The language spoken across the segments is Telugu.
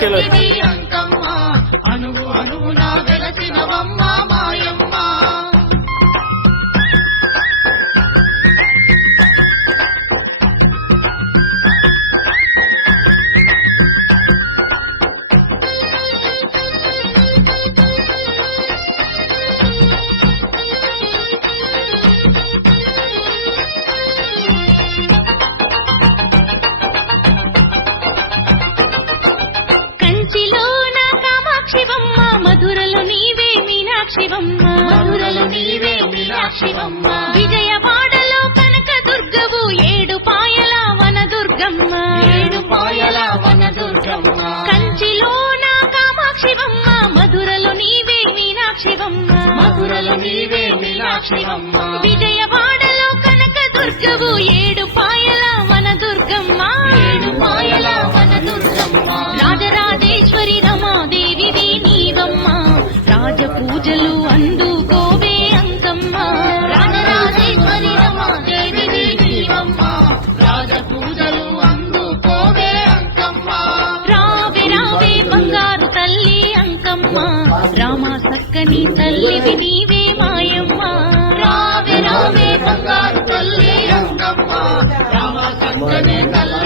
Marcelo. శివమ్మ. విజయవాడలో కనక దుర్గవు ఏడు పాయల వన దుర్గమ్మ ఏడు పాయల వన దుర్గమ్మ కంచిలో నా కామాక్షివమ్మ మధురలో నీవే మీనాక్షివమ్మ. మధురలో నీవే మీనాక్షివమ్మ. విజయవాడలో కనక దుర్గవు ఏడు పాయల మాయమ్మ రామ సక్కని తల్లివి నీవే మాయమ్మ. రావే రావే బంగారు తల్లి రంగమ్మ. రామ సక్కని తల్లి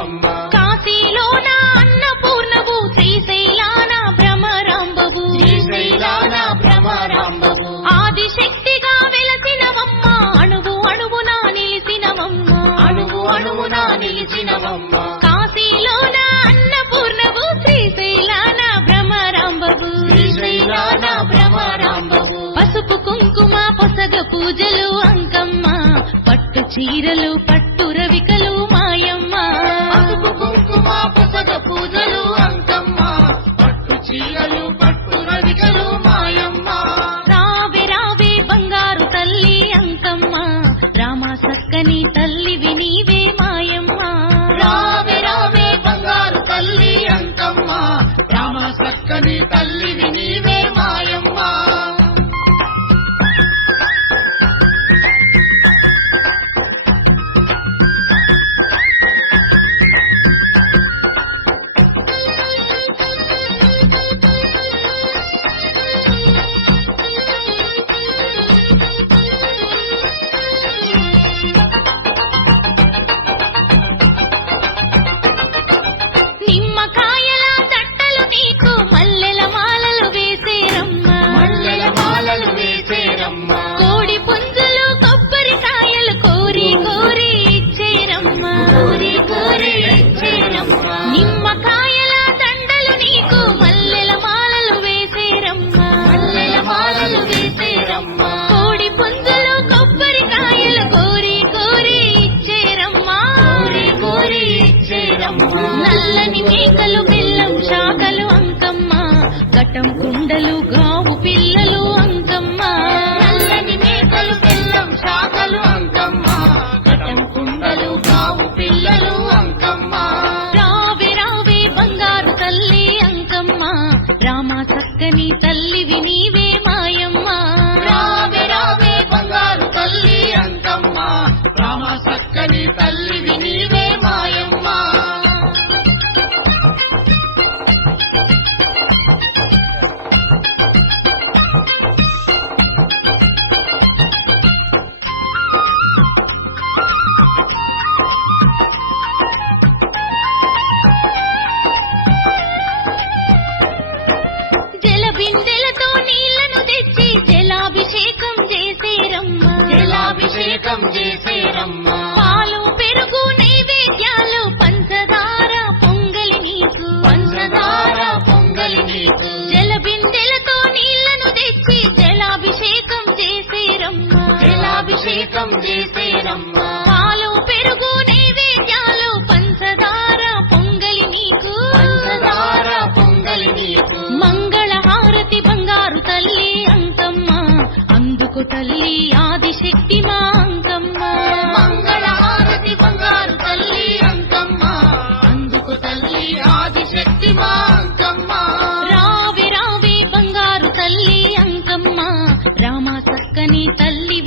కాశీలోన అన్నపూర్ణవు శ్రీశైలాన భ్రమరాంబవు. శ్రీశైలాన భ్రమరాంబవు. ఆదిశక్తిగా వెలసినవమ్మ అణువు అణువున నిలిసినవమ్మ అణువు అణువున నిలిసినవమ్మ కాశీలోన అన్నపూర్ణవు శ్రీశైలాన భ్రమరాంబవు. శ్రీశైలాన భ్రమరాంబవు. పసుపు కుంకుమ పొసగ పూజలు అంకమ్మ. పట్టు చీరలు పట్టు నీ తల్లివి కలుగా తల్లి ఆదిశక్తి మా అంకమ్మ బంగారు తల్లి అంకమ్మ. అందుకు తల్లి ఆదిశక్తి మా అంకమ్మ రావి రావి బంగారు తల్లి అంకమ్మ. రామ చక్కని తల్లి